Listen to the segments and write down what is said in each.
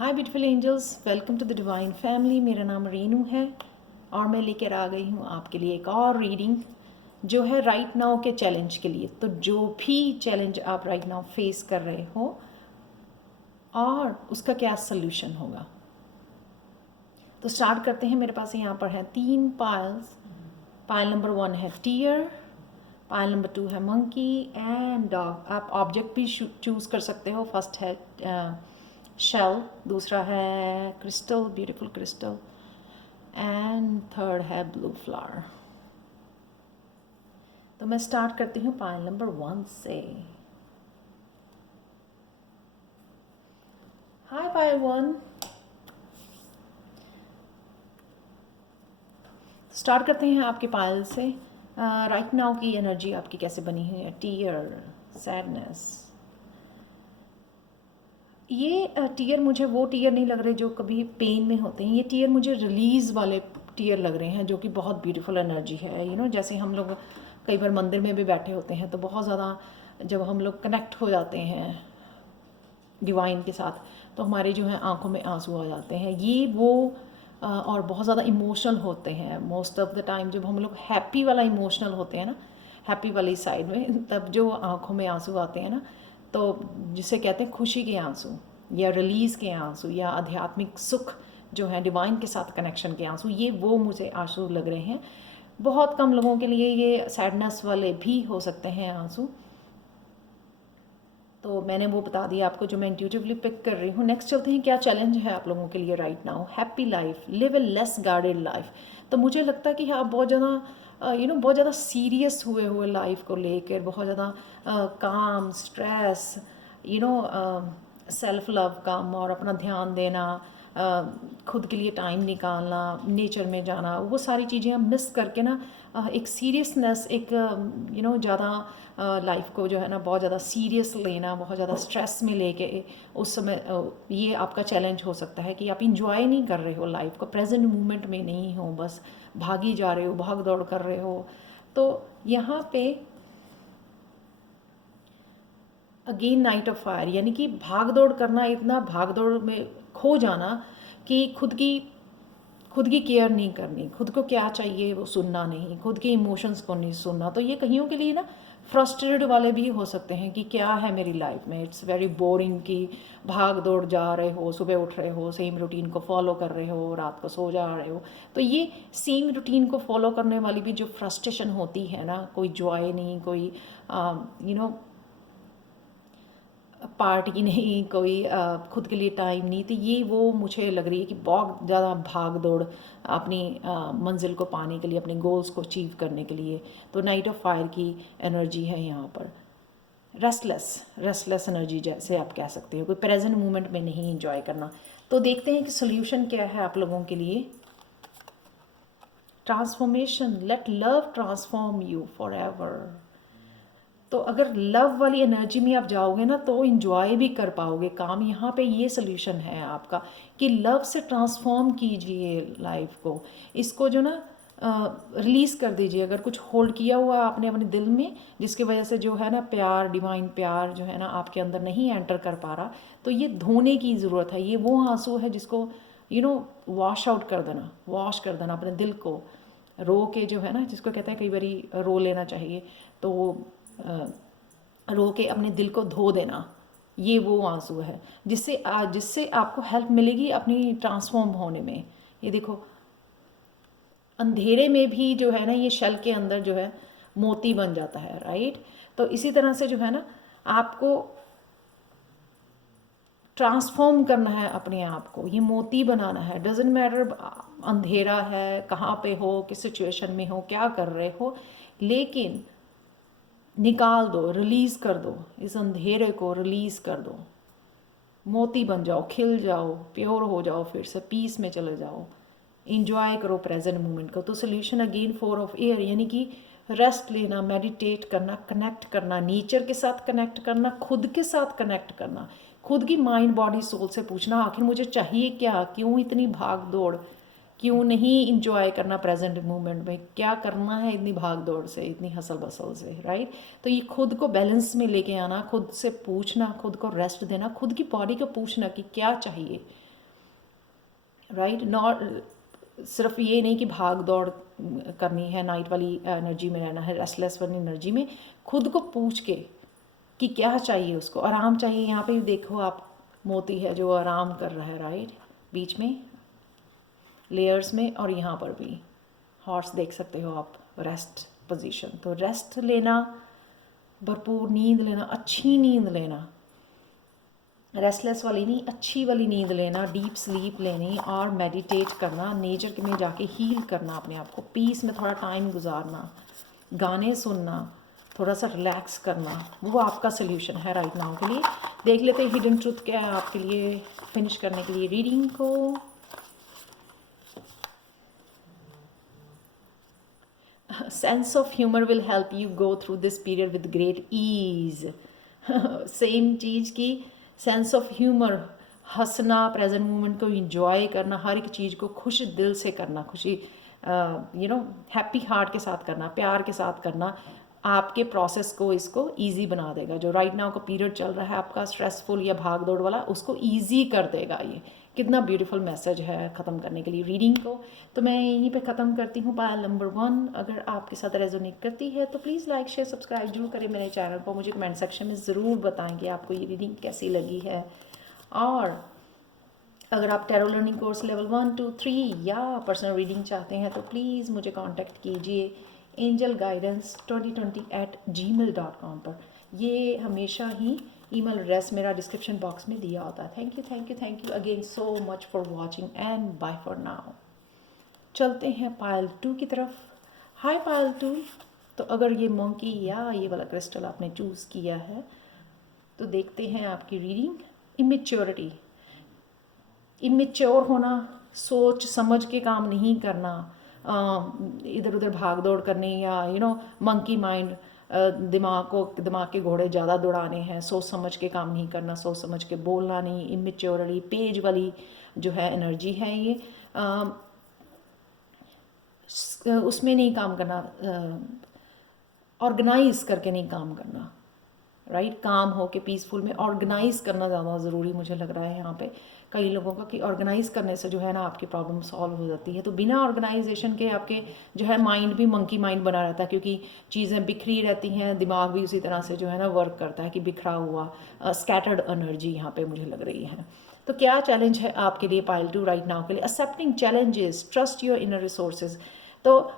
Hi beautiful angels, welcome to the divine family. मेरा नाम रेनू है और मैं लेकर आ गई हूँ आपके लिए एक और रीडिंग जो है राइट नाउ के चैलेंज के लिए। तो जो भी चैलेंज आप राइट नाउ फेस कर रहे हो और उसका क्या सल्यूशन होगा, तो स्टार्ट करते हैं। मेरे पास यहाँ पर है 3 पायल्स। पायल नंबर 1 है टीयर, पायल नंबर 2 है मंकी एंड डॉग। आप ऑब्जेक्ट भी चूज़ कर सकते हो। फर्स्ट है शेल, दूसरा है crystal, beautiful crystal, and third है ब्लू फ्लावर। तो मैं स्टार्ट करती हूँ पायल नंबर 1 से। हाय पायल 1, स्टार्ट करते हैं आपके पायल से। राइट नाउ की एनर्जी आपकी कैसे बनी हुई है। Tier, sadness. ये टीयर मुझे वो टीयर नहीं लग रहे जो कभी पेन में होते हैं। ये टीयर मुझे रिलीज़ वाले टीयर लग रहे हैं, जो कि बहुत ब्यूटीफुल एनर्जी है। जैसे हम लोग कई बार मंदिर में भी बैठे होते हैं तो बहुत ज़्यादा जब हम लोग कनेक्ट हो जाते हैं डिवाइन के साथ, तो हमारी जो है आंखों में आंसू आ जाते हैं। ये वो और बहुत ज़्यादा इमोशनल होते हैं मोस्ट ऑफ द टाइम। जब हम लोग हैप्पी वाला इमोशनल होते हैं ना, हैप्पी वाली साइड में, तब जो आंखों में आंसू आते हैं ना, तो जिसे कहते हैं खुशी के आंसू या रिलीज़ के आंसू या आध्यात्मिक सुख जो है डिवाइन के साथ कनेक्शन के आंसू, ये वो मुझे आंसू लग रहे हैं। बहुत कम लोगों के लिए ये सैडनेस वाले भी हो सकते हैं आंसू। तो मैंने वो बता दिया आपको जो मैं इंट्यूटिवली पिक कर रही हूँ। नेक्स्ट चलते हैं, क्या चैलेंज है आप लोगों के लिए right now. Happy life, live ए लेस गार्डेड लाइफ। तो मुझे लगता है कि आप बहुत ज़्यादा बहुत ज़्यादा सीरियस हुए लाइफ को लेकर, बहुत ज़्यादा काम, स्ट्रेस, सेल्फ लव कम और अपना ध्यान देना, खुद के लिए टाइम निकालना, नेचर में जाना, वो सारी चीज़ें हम मिस करके ना एक सीरियसनेस, एक ज़्यादा लाइफ को जो है ना बहुत ज़्यादा सीरियस लेना, बहुत ज़्यादा स्ट्रेस में लेके उस समय ये आपका चैलेंज हो सकता है कि आप इंजॉय नहीं कर रहे हो लाइफ को, प्रेजेंट मोमेंट में नहीं हो, बस भागी जा रहे हो, भाग दौड़ कर रहे हो। तो यहाँ पे अगेन नाइट ऑफ फायर, यानी कि भाग दौड़ करना, इतना भाग दौड़ में खो जाना कि खुद की केयर नहीं करनी, खुद को क्या चाहिए वो सुनना नहीं, खुद के इमोशंस को नहीं सुनना। तो ये कईयों के लिए ना फ्रस्ट्रेटेड वाले भी हो सकते हैं कि क्या है मेरी लाइफ में, इट्स वेरी बोरिंग कि भाग दौड़ जा रहे हो, सुबह उठ रहे हो, सेम रूटीन को फॉलो कर रहे हो, रात को सो जा रहे हो। तो ये सेम रूटीन को फॉलो करने वाली भी जो फ्रस्ट्रेशन होती है ना, कोई जॉय नहीं, कोई पार्टी नहीं, कोई खुद के लिए टाइम नहीं, तो ये वो मुझे लग रही है कि बहुत ज़्यादा भाग दौड़ अपनी मंजिल को पाने के लिए, अपने गोल्स को अचीव करने के लिए। तो नाइट ऑफ फायर की एनर्जी है यहाँ पर। रेस्टलेस एनर्जी जैसे आप कह सकते हो, कोई प्रेजेंट मोमेंट में नहीं इंजॉय करना। तो देखते हैं कि सोल्यूशन क्या है आप लोगों के लिए। Transformation, let love transform you forever. तो अगर लव वाली एनर्जी में आप जाओगे ना तो इन्जॉय भी कर पाओगे काम। यहाँ पे ये सोल्यूशन है आपका कि लव से ट्रांसफॉर्म कीजिए लाइफ को, इसको जो ना रिलीज़ कर दीजिए। अगर कुछ होल्ड किया हुआ आपने अपने दिल में, जिसकी वजह से जो है ना प्यार, डिवाइन प्यार जो है ना आपके अंदर नहीं एंटर कर पा रहा, तो ये धोने की ज़रूरत है। ये वो आंसू है जिसको वॉश आउट कर देना, वॉश कर देना अपने दिल को, रो के जो है ना, जिसको कहते हैं कई बारी रो लेना चाहिए, तो वो रो के अपने दिल को धो देना। ये वो आंसू है जिससे आपको हेल्प मिलेगी अपनी ट्रांसफॉर्म होने में। ये देखो, अंधेरे में भी जो है ना ये शेल के अंदर जो है मोती बन जाता है, राइट। तो इसी तरह से जो है ना आपको ट्रांसफॉर्म करना है अपने आप को, ये मोती बनाना है। डजेंट मैटर अंधेरा है, कहाँ पे हो, किस सिचुएशन में हो, क्या कर रहे हो, लेकिन निकाल दो, रिलीज़ कर दो, इस अंधेरे को रिलीज़ कर दो। मोती बन जाओ, खिल जाओ, प्योर हो जाओ, फिर से पीस में चले जाओ, इंजॉय करो प्रेजेंट मोमेंट को। तो सोल्यूशन अगेन 4 ऑफ एयर, यानी कि रेस्ट लेना, मेडिटेट करना, कनेक्ट करना, नेचर के साथ कनेक्ट करना, खुद के साथ कनेक्ट करना, खुद की माइंड बॉडी सोल से पूछना आखिर मुझे चाहिए क्या, क्यों इतनी भाग दौड़, क्यों नहीं इंजॉय करना प्रेजेंट मोमेंट में, क्या करना है इतनी भाग दौड़ से, इतनी हसल बसल से, राइट। तो ये खुद को बैलेंस में लेके आना, खुद से पूछना, खुद को रेस्ट देना, खुद की बॉडी को पूछना कि क्या चाहिए, राइट। नॉट सिर्फ ये नहीं कि भाग दौड़ करनी है, नाइट वाली एनर्जी में रहना है, रेस्टलेस वाली एनर्जी में खुद को पूछ के कि क्या चाहिए उसको। आराम चाहिए, यहाँ पे देखो आप, मोती है जो आराम कर रहा है, राइट, बीच में लेयर्स में, और यहाँ पर भी हॉर्स देख सकते हो आप, रेस्ट पोजीशन। तो रेस्ट लेना, भरपूर नींद लेना, अच्छी नींद लेना, रेस्टलेस वाली नहीं, अच्छी वाली नींद लेना, डीप स्लीप लेनी, और मेडिटेट करना, नेचर में जाके हील करना अपने आप को, पीस में थोड़ा टाइम गुजारना, गाने सुनना, थोड़ा सा रिलैक्स करना, वो आपका सोल्यूशन है राइट नाउ के लिए। देख लेते हैं हिडन ट्रूथ क्या है आपके लिए फिनिश करने के लिए रीडिंग को। Sense of humour will help you go through this period with great ease. Same चीज़ की सेंस ऑफ ह्यूमर, हंसना, प्रेजेंट मोमेंट को इंजॉय करना, हर एक चीज़ को खुश दिल से करना, खुशी हैप्पी हार्ट के साथ करना, प्यार के साथ करना, आपके प्रोसेस को इसको इजी बना देगा। जो राइट नाउ का पीरियड चल रहा है आपका स्ट्रेसफुल या भाग दौड़ वाला, उसको इजी कर देगा। ये कितना ब्यूटीफुल मैसेज है ख़त्म करने के लिए रीडिंग को। तो मैं यहीं पे ख़त्म करती हूँ पायल नंबर 1। अगर आपके साथ रेजोनेट करती है तो प्लीज़ लाइक शेयर सब्सक्राइब जरूर करें मेरे चैनल को। मुझे कमेंट सेक्शन में ज़रूर बताएं कि आपको ये रीडिंग कैसी लगी है। और अगर आप टैरो लर्निंग कोर्स लेवल 1, 2, 3 या पर्सनल रीडिंग चाहते हैं तो प्लीज़ मुझे कांटेक्ट कीजिए angelguidance2020@gmail.com पर। ये हमेशा ही ईमेल एड्रेस मेरा डिस्क्रिप्शन बॉक्स में दिया होता है। Thank you again so much for watching and bye for now. चलते हैं पायल 2 की तरफ। हाय पायल 2। तो अगर ये मंकी या ये वाला क्रिस्टल आपने चूज़ किया है तो देखते हैं आपकी रीडिंग। इमेच्योरिटी, इमेच्योर होना, सोच समझ के काम नहीं करना, इधर उधर भाग दौड़ करनी, या मंकी माइंड, दिमाग के घोड़े ज़्यादा दौड़ाने हैं, सोच समझ के काम नहीं करना, सोच समझ के बोलना नहीं, इमेच्योरिटी पेज वाली जो है एनर्जी है ये, उसमें नहीं काम करना, ऑर्गेनाइज करके नहीं काम करना, राइट। काम हो के पीसफुल में ऑर्गेनाइज करना ज़्यादा ज़रूरी मुझे लग रहा है यहाँ पे कई लोगों का, कि ऑर्गेनाइज करने से जो है ना आपकी प्रॉब्लम सॉल्व हो जाती है। तो बिना ऑर्गेनाइजेशन के आपके जो है माइंड भी मंकी माइंड बना रहता है, क्योंकि चीज़ें बिखरी रहती हैं, दिमाग भी उसी तरह से जो है ना वर्क करता है कि बिखरा हुआ, स्कैटर्ड एनर्जी यहाँ पे मुझे लग रही है। तो क्या चैलेंज है आपके लिए पायल 2 राइट नाउ के लिए? Accepting challenges, trust your inner resources. तो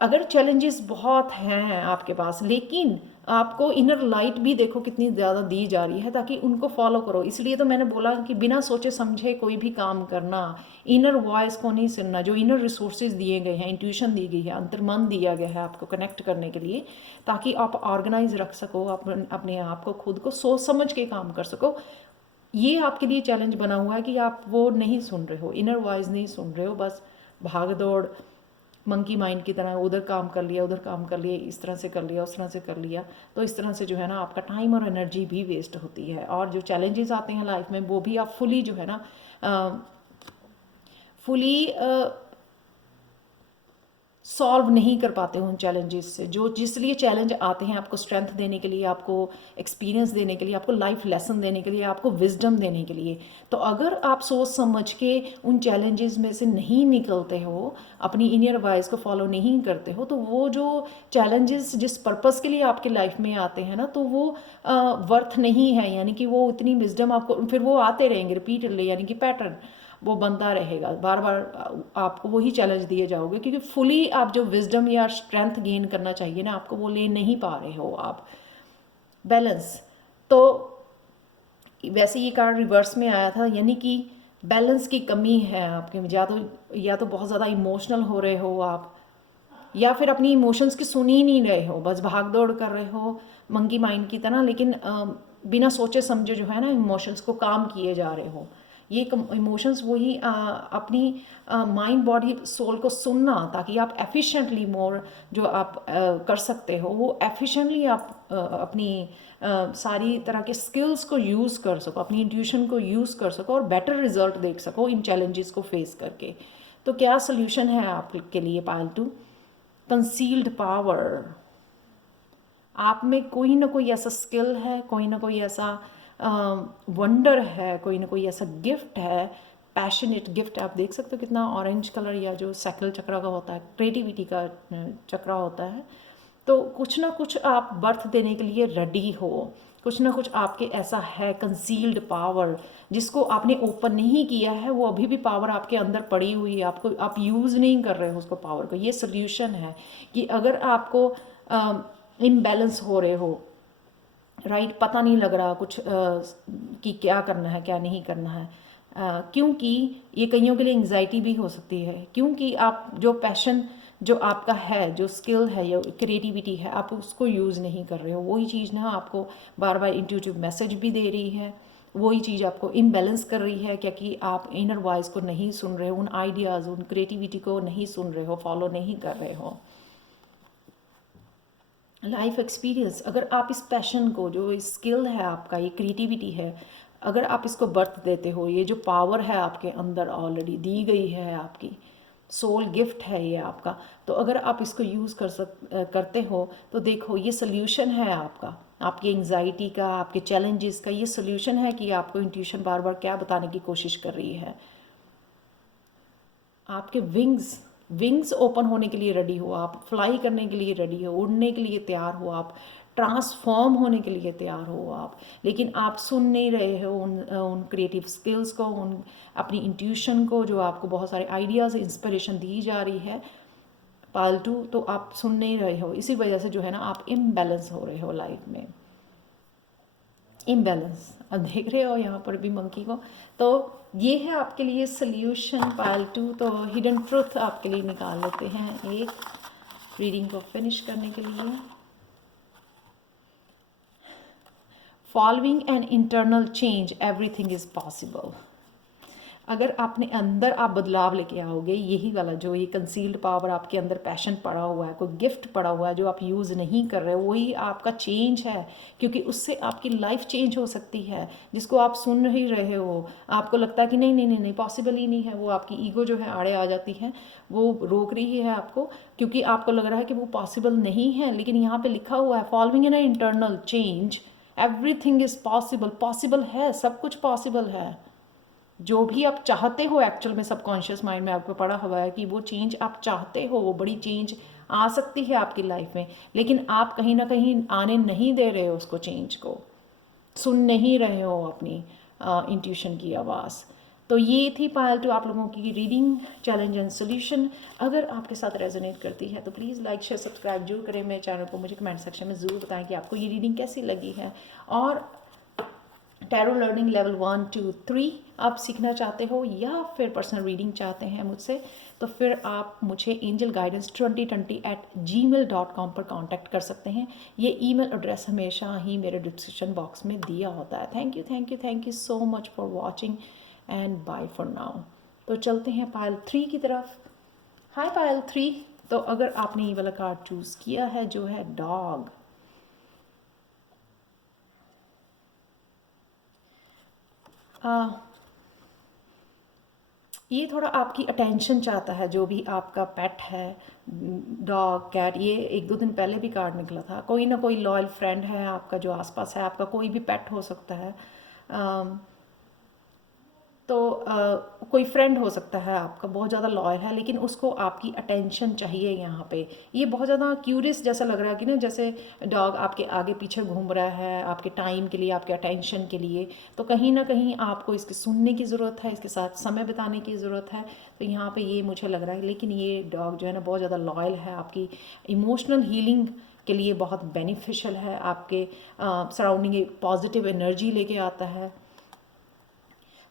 अगर चैलेंजेस बहुत हैं आपके पास, लेकिन आपको इनर लाइट भी देखो कितनी ज़्यादा दी जा रही है, ताकि उनको फॉलो करो। इसलिए तो मैंने बोला कि बिना सोचे समझे कोई भी काम करना, इनर वॉइस को नहीं सुनना, जो इनर रिसोर्सेज दिए गए हैं, इंट्यूशन दी गई है, अंतर्मन दिया गया है आपको कनेक्ट करने के लिए, ताकि आप ऑर्गेनाइज रख सको अपने आप को, खुद को सोच समझ के काम कर सको। ये आपके लिए चैलेंज बना हुआ है कि आप वो नहीं सुन रहे हो, इनर वॉइस नहीं सुन रहे हो, बस भाग दौड़ मंकी माइंड की तरह उधर काम कर लिया, उधर काम कर लिया, इस तरह से कर लिया, उस तरह से कर लिया। तो इस तरह से जो है ना आपका टाइम और एनर्जी भी वेस्ट होती है, और जो चैलेंजेस आते हैं लाइफ में वो भी आप फुली जो है ना फुली सॉल्व नहीं कर पाते हो उन चैलेंजेस से। जो जिस लिए चैलेंज आते हैं आपको स्ट्रेंथ देने के लिए, आपको एक्सपीरियंस देने के लिए, आपको लाइफ लेसन देने के लिए, आपको विजडम देने के लिए। तो अगर आप सोच समझ के उन चैलेंजेस में से नहीं निकलते हो, अपनी इनर वॉइस को फॉलो नहीं करते हो, तो वो जो चैलेंजेस जिस पर्पस के लिए आपके लाइफ में आते हैं ना, तो वो वर्थ नहीं है। यानी कि वो इतनी विजडम आपको, फिर वो आते रहेंगे रिपीटेडली, यानी कि पैटर्न वो बनता रहेगा, बार बार आपको वही चैलेंज दिए जाओगे, क्योंकि फुली आप जो विजडम या स्ट्रेंथ गेन करना चाहिए ना आपको, वो ले नहीं पा रहे हो आप। बैलेंस, तो वैसे ये कार्ड रिवर्स में आया था, यानी कि बैलेंस की कमी है आपके, या तो बहुत ज़्यादा इमोशनल हो रहे हो आप, या फिर अपनी इमोशंस की सुन ही नहीं रहे हो, बस भाग दौड़ कर रहे हो मंकी माइंड की तरह, लेकिन बिना सोचे समझे जो है ना इमोशंस को काम किए जा रहे हो। ये इमोशंस वही अपनी माइंड बॉडी सोल को सुनना, ताकि आप एफिशिएंटली मोर जो आप कर सकते हो, वो एफिशिएंटली आप अपनी सारी तरह के स्किल्स को यूज़ कर सको, अपनी इंट्यूशन को यूज़ कर सको, और बेटर रिजल्ट देख सको इन चैलेंजेस को फेस करके। तो क्या सोल्यूशन है आपके लिए पालतू? कंसील्ड पावर, आप में कोई ना कोई ऐसा स्किल है, कोई ना कोई ऐसा वंडर है, कोई ना कोई ऐसा गिफ्ट है पैशनेट गिफ्ट, आप देख सकते हो कितना ऑरेंज कलर या जो सैक्रल चक्रा का होता है, क्रिएटिविटी का चक्रा होता है। तो कुछ ना कुछ आप बर्थ देने के लिए रेडी हो, कुछ ना कुछ आपके ऐसा है कंसील्ड पावर जिसको आपने ओपन नहीं किया है, वो अभी भी पावर आपके अंदर पड़ी हुई है, आपको आप यूज़ नहीं कर रहे हो उसको पावर को। ये सोल्यूशन है कि अगर आपको इम्बैलेंस हो रहे हो, राइट, पता नहीं लग रहा कुछ कि क्या करना है क्या नहीं करना है, क्योंकि ये कईयों के लिए एंग्जाइटी भी हो सकती है, क्योंकि आप जो पैशन जो आपका है, जो स्किल है या क्रिएटिविटी है, आप उसको यूज़ नहीं कर रहे हो। वही चीज़ ना आपको बार बार इंट्यूटिव मैसेज भी दे रही है, वही चीज़ आपको इम्बैलेंस कर रही है, क्योंकि आप इनर वॉइस को नहीं सुन रहे हो, उन आइडियाज़ उन क्रिएटिविटी को नहीं सुन रहे हो, फॉलो नहीं कर रहे हो। लाइफ एक्सपीरियंस, अगर आप इस पैशन को, जो स्किल है आपका, ये क्रिएटिविटी है, अगर आप इसको बर्थ देते हो, ये जो पावर है आपके अंदर ऑलरेडी दी गई है, आपकी सोल गिफ्ट है ये आपका, तो अगर आप इसको यूज़ करते हो तो देखो ये सोल्यूशन है आपका, आपकी एंग्जाइटी का, आपके चैलेंजेस का ये सोल्यूशन है कि आपको इंट्यूशन बार बार क्या बताने की कोशिश कर रही है। आपके विंग्स ओपन होने के लिए रेडी हो, आप फ्लाई करने के लिए रेडी हो, उड़ने के लिए तैयार हो, आप ट्रांसफॉर्म होने के लिए तैयार हो आप, लेकिन आप सुन नहीं रहे हो उन क्रिएटिव स्किल्स को, उन अपनी इंट्यूशन को, जो आपको बहुत सारे आइडियाज़ इंस्पिरेशन दी जा रही है पालतू, तो आप सुन नहीं रहे हो। इसी वजह से जो है ना आप इम्बैलेंस हो रहे हो लाइफ में, इम्बैलेंस। अब देख रहे हो यहाँ पर भी मंकी को। तो ये है आपके लिए सोल्यूशन पालतू। तो हिडन ट्रुथ आपके लिए निकाल लेते हैं एक रीडिंग को फिनिश करने के लिए। Following an internal change everything is possible. अगर आपने अंदर आप बदलाव लेके आओगे, यही वाला जो ये कंसील्ड पावर आपके अंदर पैशन पड़ा हुआ है, कोई गिफ्ट पड़ा हुआ है जो आप यूज़ नहीं कर रहे हो, वही आपका चेंज है, क्योंकि उससे आपकी लाइफ चेंज हो सकती है। जिसको आप सुन ही रहे हो, आपको लगता है कि नहीं नहीं नहीं नहीं पॉसिबल ही नहीं है, वो आपकी ईगो जो है आड़े आ जाती है, वो रोक रही है आपको, क्योंकि आपको लग रहा है कि वो पॉसिबल नहीं है। लेकिन यहाँ पर लिखा हुआ है following an internal change everything is possible. Possible है, सब कुछ पॉसिबल है। जो भी आप चाहते हो, एक्चुअल में सबकॉन्शियस माइंड में आपको पड़ा हुआ है कि वो चेंज आप चाहते हो, वो बड़ी चेंज आ सकती है आपकी लाइफ में, लेकिन आप कहीं ना कहीं आने नहीं दे रहे हो उसको, चेंज को सुन नहीं रहे हो अपनी इंट्यूशन की आवाज़। तो ये थी पायल टू आप लोगों की रीडिंग चैलेंज एंड सोल्यूशन। अगर आपके साथ रेजोनेट करती है तो प्लीज़ लाइक शेयर सब्सक्राइब जरूर करें मेरे चैनल को। मुझे कमेंट सेक्शन में ज़रूर बताएं कि आपको ये रीडिंग कैसी लगी है। और टैरो लर्निंग लेवल 1 2 3 आप सीखना चाहते हो या फिर पर्सनल रीडिंग चाहते हैं मुझसे, तो फिर आप मुझे angelguidance2020@gmail.com पर कांटेक्ट कर सकते हैं। ये ईमेल एड्रेस हमेशा ही मेरे डिस्क्रिप्शन बॉक्स में दिया होता है। Thank you so much for watching and bye for now. तो चलते हैं पायल 3 की तरफ। हाय पायल 3। तो अगर आपने ये वाला कार्ड चूज़ किया है जो है डॉग, ये थोड़ा आपकी अटेंशन चाहता है। जो भी आपका पेट है, डॉग कैट, ये 1-2 दिन पहले भी कार्ड निकला था। कोई ना कोई लॉयल फ्रेंड है आपका जो आसपास है, आपका कोई भी पेट हो सकता है। तो कोई फ्रेंड हो सकता है आपका, बहुत ज़्यादा लॉयल है, लेकिन उसको आपकी अटेंशन चाहिए यहाँ पे। ये बहुत ज़्यादा क्यूरियस जैसा लग रहा है कि ना, जैसे डॉग आपके आगे पीछे घूम रहा है आपके टाइम के लिए, आपके अटेंशन के लिए। तो कहीं ना कहीं आपको इसके सुनने की ज़रूरत है, इसके साथ समय बिताने की ज़रूरत है। तो यहाँ पर ये मुझे लग रहा है। लेकिन ये डॉग जो है ना बहुत ज़्यादा लॉयल है, आपकी इमोशनल हीलिंग के लिए बहुत बेनिफिशियल है, आपके सराउंडिंग पॉजिटिव एनर्जी लेके आता है।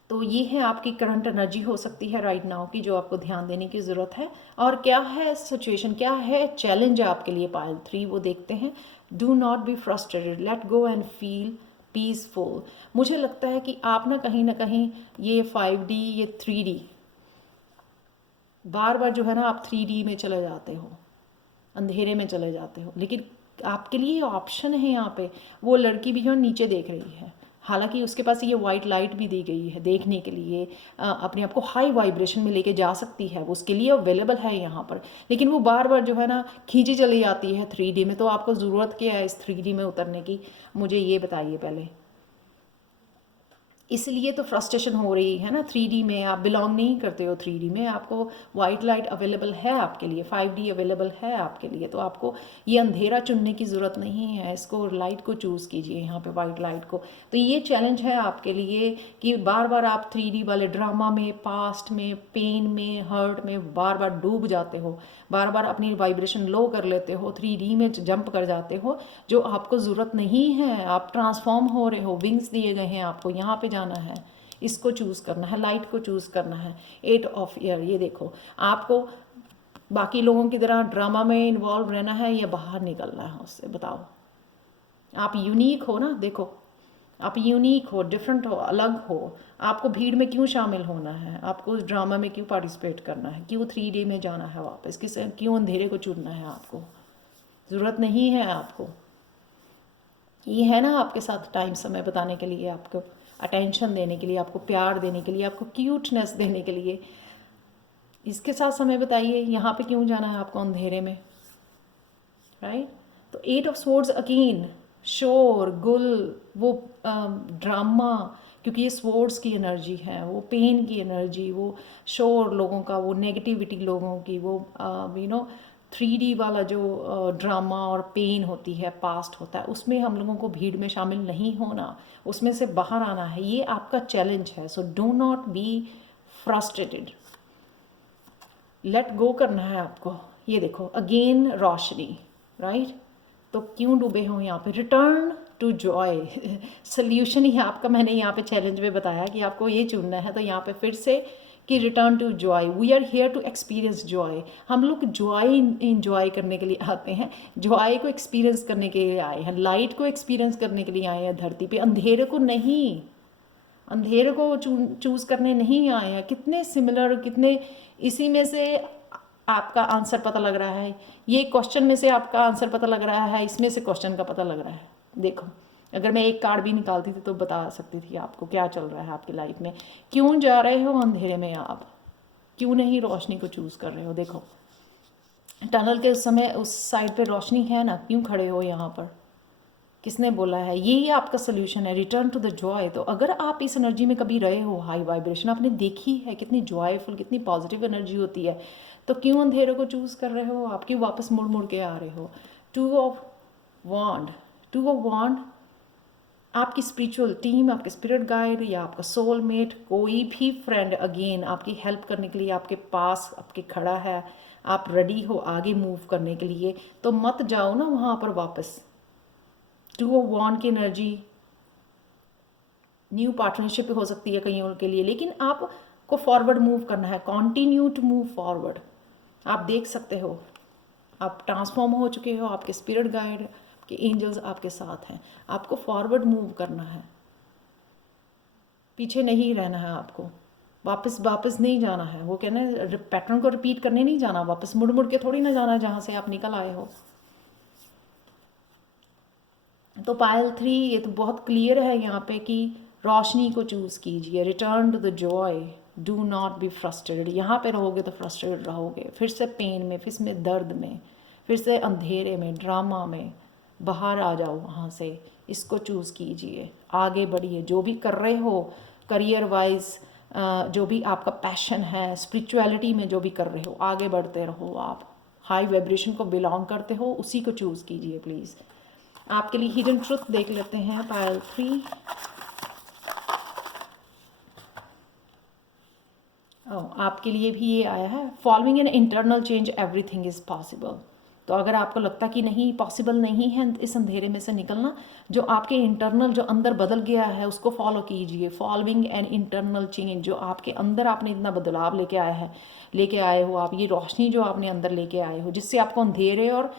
तो ये है आपकी करंट एनर्जी हो सकती है राइट नाउ की, जो आपको ध्यान देने की ज़रूरत है। और क्या है सिचुएशन, क्या है चैलेंज आपके लिए पायल 3, वो देखते हैं। Do not be frustrated, let go and feel peaceful. मुझे लगता है कि आप ना कहीं ये 5D ये 3D बार बार जो है ना आप 3D में चले जाते हो, अंधेरे में चले जाते हो। लेकिन आपके लिए ऑप्शन है यहाँ पे। वो लड़की भी जो नीचे देख रही है, हालांकि उसके पास ये वाइट लाइट भी दी गई है देखने के लिए, अपने आप को हाई वाइब्रेशन में लेके जा सकती है, वो उसके लिए अवेलेबल है यहाँ पर। लेकिन वो बार बार जो है ना खींची चली जाती है 3D में। तो आपको ज़रूरत क्या है इस 3D में उतरने की, मुझे ये बताइए पहले। इसलिए तो फ्रस्ट्रेशन हो रही है ना। 3D में आप बिलोंग नहीं करते हो। 3D में आपको वाइट लाइट अवेलेबल है आपके लिए, 5D अवेलेबल है आपके लिए, तो आपको ये अंधेरा चुनने की ज़रूरत नहीं है। इसको लाइट को चूज़ कीजिए यहाँ पे, वाइट लाइट को। तो ये चैलेंज है आपके लिए कि बार बार आप 3D वाले ड्रामा में, पास्ट में, पेन में, हर्ट में बार बार डूब जाते हो, बार बार अपनी वाइब्रेशन लो कर लेते हो, 3D में जंप कर जाते हो, जो आपको ज़रूरत नहीं है। आप ट्रांसफॉर्म हो रहे हो, विंग्स दिए गए हैं आपको, यहाँ पे जाना है, इसको चूज़ करना है, लाइट को चूज़ करना है। 8 ऑफ ईयर, ये देखो, आपको बाकी लोगों की तरह ड्रामा में इन्वॉल्व रहना है या बाहर निकलना है उससे, बताओ। आप यूनिक हो ना, देखो, आप यूनिक हो, डिफरेंट हो, अलग हो। आपको भीड़ में क्यों शामिल होना है? आपको ड्रामा में क्यों पार्टिसिपेट करना है? क्यों 3D में जाना है वापस? क्यों अंधेरे को चुनना है? आपको ज़रूरत नहीं है। आपको ये है ना आपके साथ टाइम, समय बताने के लिए, आपको अटेंशन देने के लिए, आपको प्यार देने के लिए, आपको क्यूटनेस देने के लिए, इसके साथ समय बताइए। यहाँ पे क्यों जाना है आपको अंधेरे में? राइट। तो 8 ऑफ स्वॉर्ड्स अगेन, शोर गुल, वो ड्रामा, क्योंकि ये स्वॉर्ड्स की एनर्जी है, वो पेन की एनर्जी, वो शोर लोगों का, वो नेगेटिविटी लोगों की, वो 3D वाला जो ड्रामा और पेन होती है, पास्ट होता है, उसमें हम लोगों को भीड़ में शामिल नहीं होना, उसमें से बाहर आना है। ये आपका चैलेंज है। So do not be frustrated, let go करना है आपको। ये देखो अगेन रोशनी, राइट। तो क्यों डूबे हो यहाँ पे? Return to joy. सोल्यूशन ही आपका, मैंने यहाँ पे चैलेंज में बताया कि आपको ये चुनना है। तो यहाँ पे फिर से कि return to joy, we are here to experience joy. हम लोग जॉय इंजॉय करने के लिए आते हैं, जॉय को एक्सपीरियंस करने के लिए आए हैं, लाइट को एक्सपीरियंस करने के लिए आए हैं धरती पे, अंधेरे को नहीं। अंधेरे को चूज़ करने नहीं आए हैं। कितने सिमिलर, कितने इसी में से आपका आंसर पता लग रहा है। ये क्वेश्चन में से आपका आंसर पता लग रहा है, इसमें से क्वेश्चन का पता लग रहा है। देखो, अगर मैं एक कार्ड भी निकालती थी तो बता सकती थी आपको क्या चल रहा है आपकी लाइफ में। क्यों जा रहे हो अंधेरे में आप? क्यों नहीं रोशनी को चूज़ कर रहे हो? देखो, टनल के उस समय उस साइड पे रोशनी है ना, क्यों खड़े हो यहाँ पर? किसने बोला है? यही आपका सोल्यूशन है, रिटर्न टू द जॉय। तो अगर आप इस एनर्जी में कभी रहे हो, हाई वाइब्रेशन आपने देखी है, कितनी जॉयफुल, कितनी पॉजिटिव एनर्जी होती है, तो क्यों अंधेरे को चूज़ कर रहे हो? आप क्यों वापस मुड़ मुड़ के आ रहे हो? 2 ऑफ वॉन्ड, 2 ऑफ वॉन्ड, आपकी स्पिरिचुअल टीम, आपके स्पिरिट गाइड या आपका सोलमेट, कोई भी फ्रेंड अगेन आपकी हेल्प करने के लिए आपके पास आपके खड़ा है। आप रेडी हो आगे मूव करने के लिए, तो मत जाओ ना वहाँ पर वापस। 2 ऑफ वॉन्ड की एनर्जी, न्यू पार्टनरशिप हो सकती है कईयों के लिए, लेकिन आपको फॉरवर्ड मूव करना है, कॉन्टिन्यू टू मूव फॉरवर्ड। आप देख सकते हो, आप ट्रांसफॉर्म हो चुके हो, आपके स्पिरिट गाइड, आपके एंजल्स आपके साथ हैं। आपको फॉरवर्ड मूव करना है, पीछे नहीं रहना है आपको, वापस वापस नहीं जाना है। वो कहना है पैटर्न को रिपीट करने नहीं जाना, वापस मुड़ मुड़ के थोड़ी ना जाना जहाँ से आप निकल आए हो। तो पायल 3 ये तो बहुत क्लियर है यहाँ पे कि रोशनी को चूज़ कीजिए, return to the joy, do not be frustrated. यहाँ पे रहोगे तो फ्रस्ट्रेटेड रहोगे, फिर से पेन में, फिर से दर्द में, फिर से अंधेरे में, ड्रामा में। बाहर आ जाओ वहाँ से, इसको चूज़ कीजिए, आगे बढ़िए। जो भी कर रहे हो करियर वाइज, जो भी आपका पैशन है, स्पिरिचुअलिटी में जो भी कर रहे हो, आगे बढ़ते रहो। आप हाई वाइब्रेशन को बिलोंग करते हो, उसी को चूज़ कीजिए प्लीज़। आपके लिए हिडन ट्रुथ देख लेते हैं पायल 3। आपके लिए भी ये आया है, following an internal change everything is possible. तो अगर आपको लगता कि नहीं, पॉसिबल नहीं है इस अंधेरे में से निकलना, जो आपके इंटरनल जो अंदर बदल गया है उसको फॉलो कीजिए। फॉलोइंग एन इंटरनल चेंज, जो आपके अंदर आपने इतना बदलाव लेके आया है, लेके आए हो आप, ये रोशनी जो आपने अंदर लेके आए हो, जिससे आपको अंधेरे और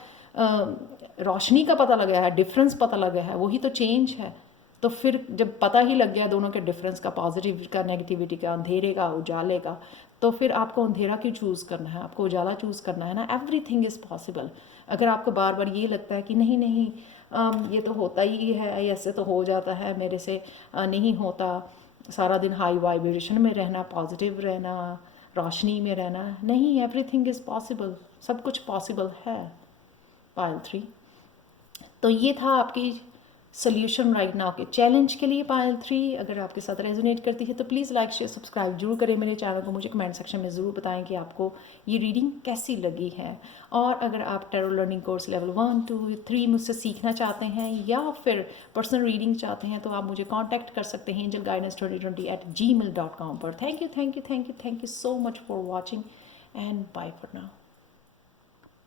रोशनी का पता लगा है, डिफरेंस पता लगा है, वही तो चेंज है। तो फिर जब पता ही लग गया दोनों के डिफरेंस का, पॉजिटिव का, नेगेटिविटी का, अंधेरे का, उजाले का, तो फिर आपको अंधेरा क्यों चूज़ करना है? आपको उजाला चूज़ करना है ना। Everything is possible. अगर आपको बार बार ये लगता है कि नहीं नहीं, ये तो होता ही है, ऐसे तो हो जाता है मेरे से, नहीं होता, सारा दिन हाई वाइब्रेशन में रहना, पॉजिटिव रहना, रोशनी में रहना, नहीं, एवरीथिंग इज़ पॉसिबल, सब कुछ पॉसिबल है। पायल 3। तो ये था आपकी सोल्यूशन राइट नाउ के चैलेंज के लिए पायल 3 अगर आपके साथ रेजोनेट करती है तो प्लीज़ लाइक शेयर सब्सक्राइब जरूर करें मेरे चैनल को। मुझे कमेंट सेक्शन में ज़रूर बताएं कि आपको ये रीडिंग कैसी लगी है। और अगर आप टैरो लर्निंग कोर्स लेवल 1, 2, 3 मुझसे सीखना चाहते हैं या फिर पर्सनल रीडिंग चाहते हैं तो आप मुझे कॉन्टैक्ट कर सकते हैं angelguidance2020@gmail.com पर। Thank you so much for watching and bye for now.